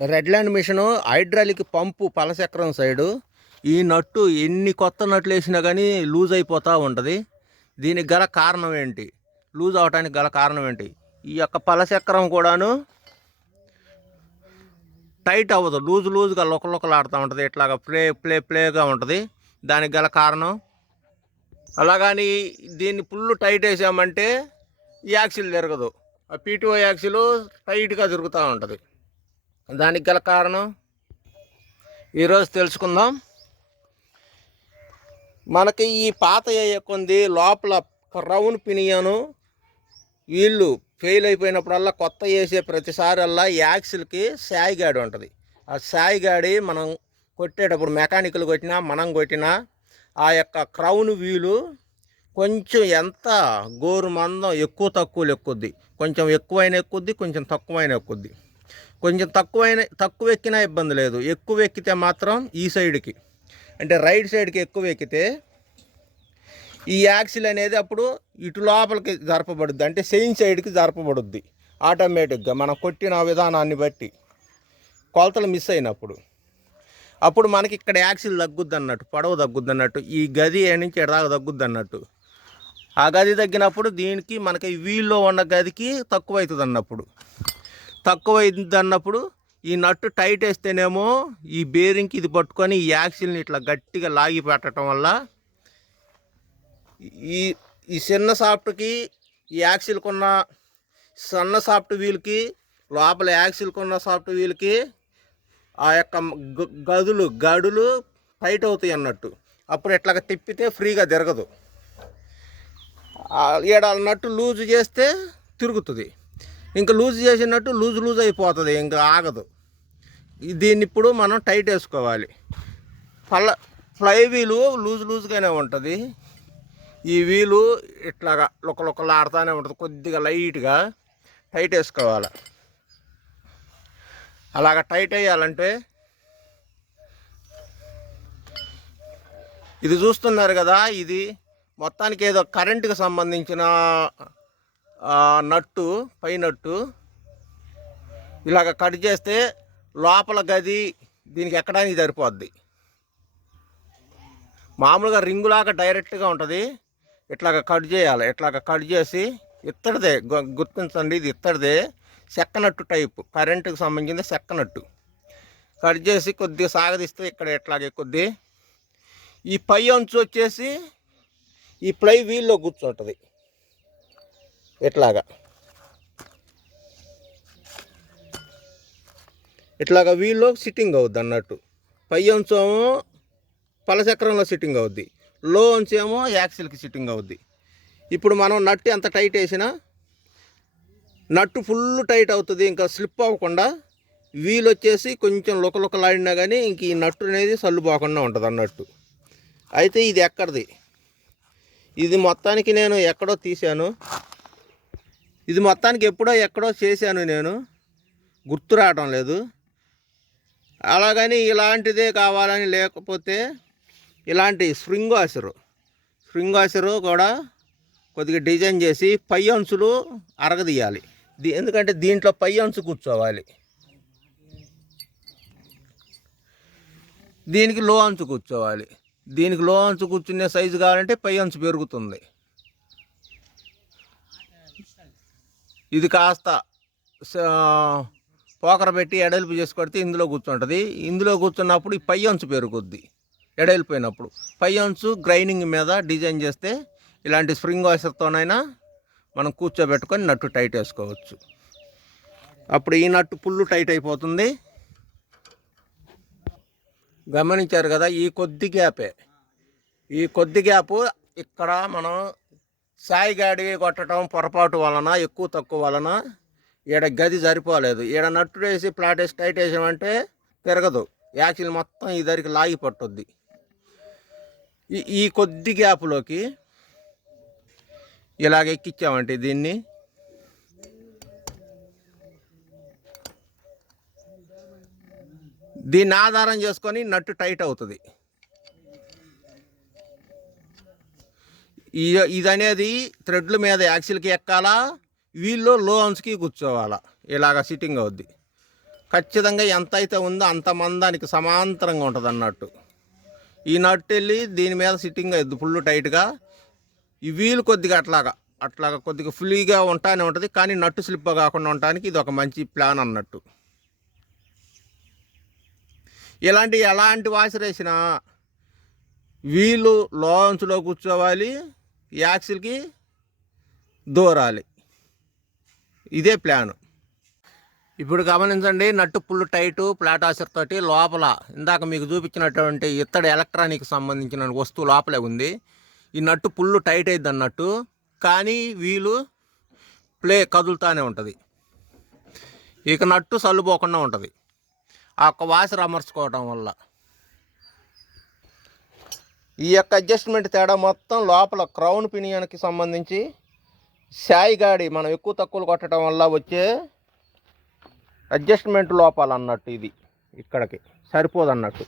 Red land machine hydraulic pump పలచక్రం side ఈ nut ఎన్ని కొత్త నట్లు వేసినా కానీ లూజ్ అయిపోతూ ఉంటుంది. దీనికి గల కారణం ఏంటి? లూజ్ అవడానికి గల కారణం ఏంటి? ఈ యొక్క పలచక్రం కూడాను టైట్ అవ్వదు. లూజ్ లూజ్గా లొకలొకలాడుతూ ఉంటుంది. ఇట్లాగా ప్లే ప్లే ప్లేగా ఉంటుంది. దానికి గల కారణం? అలాగని దీన్ని ఫుల్ టైట్ వేసామంటే యాక్సిల్ తిరగదు ఆ పీటీఓ యాక్సిల్ టైట్గా తిరుగుతూ ఉంటుంది. దానికి గల కారణం? ఈరోజు తెలుసుకుందాం. మనకి ఈ పాత అయ్యే కొంది లోపల క్రౌన్ పినియను వీళ్ళు ఫెయిల్ అయిపోయినప్పుడల్లా కొత్త వేసే ప్రతిసారల్లా యాక్సిల్కి సాయిగాడి ఉంటుంది. ఆ సాయిగాడి మనం కొట్టేటప్పుడు మెకానికల్ కొట్టినా మనం కొట్టినా ఆ యొక్క క్రౌన్ వీలు కొంచెం ఎంత గోరు మందం ఎక్కువ తక్కువలు ఎక్కుద్ది. కొంచెం ఎక్కువైన ఎక్కుద్ది కొంచెం తక్కువైన ఎక్కుద్ది. కొంచెం తక్కువైన తక్కువ ఎక్కినా ఇబ్బంది లేదు. ఎక్కువ ఎక్కితే మాత్రం ఈ సైడ్కి. అంటే రైట్ సైడ్కి ఎక్కువ ఎక్కితే ఈ యాక్సిల్ అనేది అప్పుడు ఇటు లోపలికి జరపబడుద్ది. అంటే సెయిన్ సైడ్కి జరపబడుద్ది ఆటోమేటిక్గా మనం కొట్టిన విధానాన్ని బట్టి. కొలతలు మిస్ అయినప్పుడు. అప్పుడు మనకి ఇక్కడ యాక్సిల్ తగ్గుద్ది అన్నట్టు పొడవు తగ్గుద్ది అన్నట్టు ఈ గది నుంచి ఎడదాకా తగ్గుద్ది అన్నట్టు ఆ గది తగ్గినప్పుడు దీనికి మనకి వీల్లో ఉన్న గదికి తక్కువ అవుతుంది అన్నప్పుడు తక్కువ అయింది అన్నప్పుడు ఈ నట్టు టైట్ వేస్తేనేమో ఈ బేరింగ్కి ఇది పట్టుకొని ఈ యాక్సిల్ని ఇట్లా గట్టిగా లాగి పెట్టడం వల్ల ఈ ఈ చిన్న సాఫ్ట్కి ఈ యాక్సిల్కున్న సన్న సాఫ్ట్ వీల్కి లోపల యాక్సిల్కున్న సాఫ్ట్ వీల్కి ఆ యొక్క గదులు గడులు టైట్ అవుతాయి అన్నట్టు. అప్పుడు ఇట్లాగ తిప్పితే ఫ్రీగా తిరగదు. ఆ నట్టు లూజ్ చేస్తే తిరుగుతుంది. ఇంకా లూజ్ చేసినట్టు లూజ్ లూజ్ అయిపోతుంది ఇంకా ఆగదు. దీన్ని ఇప్పుడు మనం టైట్ వేసుకోవాలి. పల్ల ఫ్లై వీలు లూజ్ లూజ్గానే ఉంటుంది. ఈ వీలు ఇట్లాగా లొక్కలొక్కలు ఆడుతూనే ఉంటుంది కొద్దిగా లైట్గా టైట్ వేసుకోవాలి. అలాగ టైట్ వేయాలంటే ఇది చూస్తున్నారు కదా ఇది మొత్తానికి ఏదో కరెంటుకి సంబంధించిన నట్టు పై నట్టు. ఇలాగ కట్ చేస్తే లోపల గది దీనికి ఎక్కడానికి సరిపోద్ది. మామూలుగా రింగులాగా డైరెక్ట్గా ఉంటుంది. ఇట్లాగ కట్ చేయాలి. ఇట్లాగ కట్ చేసి ఇత్తడిదే. గుర్తించండి ఇది ఇత్తడిదే. చెక్కనట్టు టైపు. కరెంటుకు సంబంధించిన చెక్కనట్టు కట్ చేసి కొద్దిగా సాగదీస్తే ఇక్కడ ఇట్లాగే కొద్ది. ఈ పై అంచు వచ్చేసి ఈ ప్లై వీల్లో కూర్చుంటుంది. ఇట్లాగా. ఇట్లాగా వీల్లో సిట్టింగ్ అవుద్ది అన్నట్టు. పై అంచు ఏమో పలచక్రంలో సిట్టింగ్ అవుద్ది. లో అంశమో ఏమో యాక్సిల్కి సిట్టింగ్ అవుద్ది. ఇప్పుడు మనం నట్టు ఎంత టైట్ వేసినా నట్టు ఫుల్ టైట్ అవుతుంది ఇంకా స్లిప్ అవ్వకుండా వీల్ వచ్చేసి కొంచెం లుకలుకలాడినా కానీ ఇంక ఈ నట్టు అనేది సల్లు పోకుండా ఉంటుంది అన్నట్టు. అయితే ఇది ఎక్కడిది? ఇది మొత్తానికి నేను ఎక్కడో తీశాను. ఇది మొత్తానికి ఎప్పుడో ఎక్కడో చేశాను నేను. గుర్తు రావడం లేదు. అలాగని ఇలాంటిదే కావాలని లేకపోతే ఇలాంటి శృంగాసరు. శృంగాసరు కూడా కొద్దిగా డిజైన్ చేసి పై అంచులు అరగదీయాలి. దీ ఎందుకంటే దీంట్లో పై అంచు కూర్చోవాలి. దీనికి లో అంచు కూర్చోవాలి. దీనికి లో అంచు కూర్చునే సైజు కావాలంటే పై అంచు పెరుగుతుంది. ఇది కాస్త స- పోకర పెట్టి ఎడల్పు చేసి కొడితే ఇందులో కూర్చుంటుంది. ఇందులో కూర్చున్నప్పుడు ఈ పై అంచు పెరుగుద్ది ఎడలిపోయినప్పుడు. పై అంచు గ్రైనింగ్ మీద డిజైన్ చేస్తే ఇలాంటి స్ప్రింగ్ వాషర్తోనైనా మనం కూర్చోబెట్టుకొని నట్టు టైట్ వేసుకోవచ్చు. అప్పుడు ఈ నట్టు పుల్లు టైట్ అయిపోతుంది. గమనించారు కదా ఈ కొద్ది గ్యాపే. ఈ కొద్ది గ్యాప్ ఇక్కడ మనం సాయి గాడి కొట్టడం పొరపాటు వలన ఎక్కువ తక్కువ వలన ఈడ గది సరిపోలేదు. ఈడ నట్టు వేసి ప్లాట్ వేసి టైట్ వేసామంటే తిరగదు. యాక్సిల్ మొత్తం ఈ దరికి లాగి పట్టుద్ది. ఈ ఈ కొద్ది గ్యాప్లోకి ఇలాగ ఎక్కించామంటే దీన్ని. దీన్ని ఆధారం చేసుకొని నట్టు టైట్ అవుతుంది. ఇదనేది థ్రెడ్ల మీద యాక్సిల్కి ఎక్కాలా వీళ్ళు లో అంచుకి కూర్చోవాలా. ఇలాగ సిట్టింగ్ అవుద్ది. ఖచ్చితంగా ఎంత అయితే ఉందో అంత మందానికి సమాంతరంగా ఉంటుంది అన్నట్టు ఈ నట్టు వెళ్ళి దీని మీద సిట్టింగ్ అవుద్ది ఫుల్ టైట్గా. ఈ వీలు కొద్దిగా అట్లాగా అట్లాగా కొద్దిగా ఫ్రీగా ఉంటానే ఉంటుంది కానీ నట్టు స్లిప్ కాకుండా ఉండటానికి ఇది ఒక మంచి ప్లాన్ అన్నట్టు. ఇలాంటి ఎలాంటి వాషర్ వేసినా వీలు లోంచులో కూర్చోవాలి యాక్సిల్కి దూరాలి. ఇదే ప్లాను. ఇప్పుడు గమనించండి నట్టు పుల్లు టైటు ప్లాటాసర్ తోటి లోపల ఇందాక మీకు చూపించినటువంటి ఇత్తడి ఎలక్ట్రానిక్ సంబంధించిన వస్తువు లోపలే ఉంది. ఈ నట్టు పుల్లు టైట్ అయింది అన్నట్టు కానీ వీలు ప్లే కదులుతానే ఉంటుంది. ఇక నట్టు సల్లుపోకుండా ఉంటుంది. ఆ ఒక్క వాసర అమర్చుకోవటం వల్ల. ఈ యొక్క అడ్జస్ట్మెంట్ తేడా మొత్తం లోపల క్రౌన్ పినియన్కి సంబంధించి సాయి గాడి మనం ఎక్కువ తక్కువలు కొట్టడం వల్ల వచ్చే అడ్జస్ట్మెంట్ లోపాలు అన్నట్టు ఇది ఇక్కడికి. సరిపోదు అన్నట్టు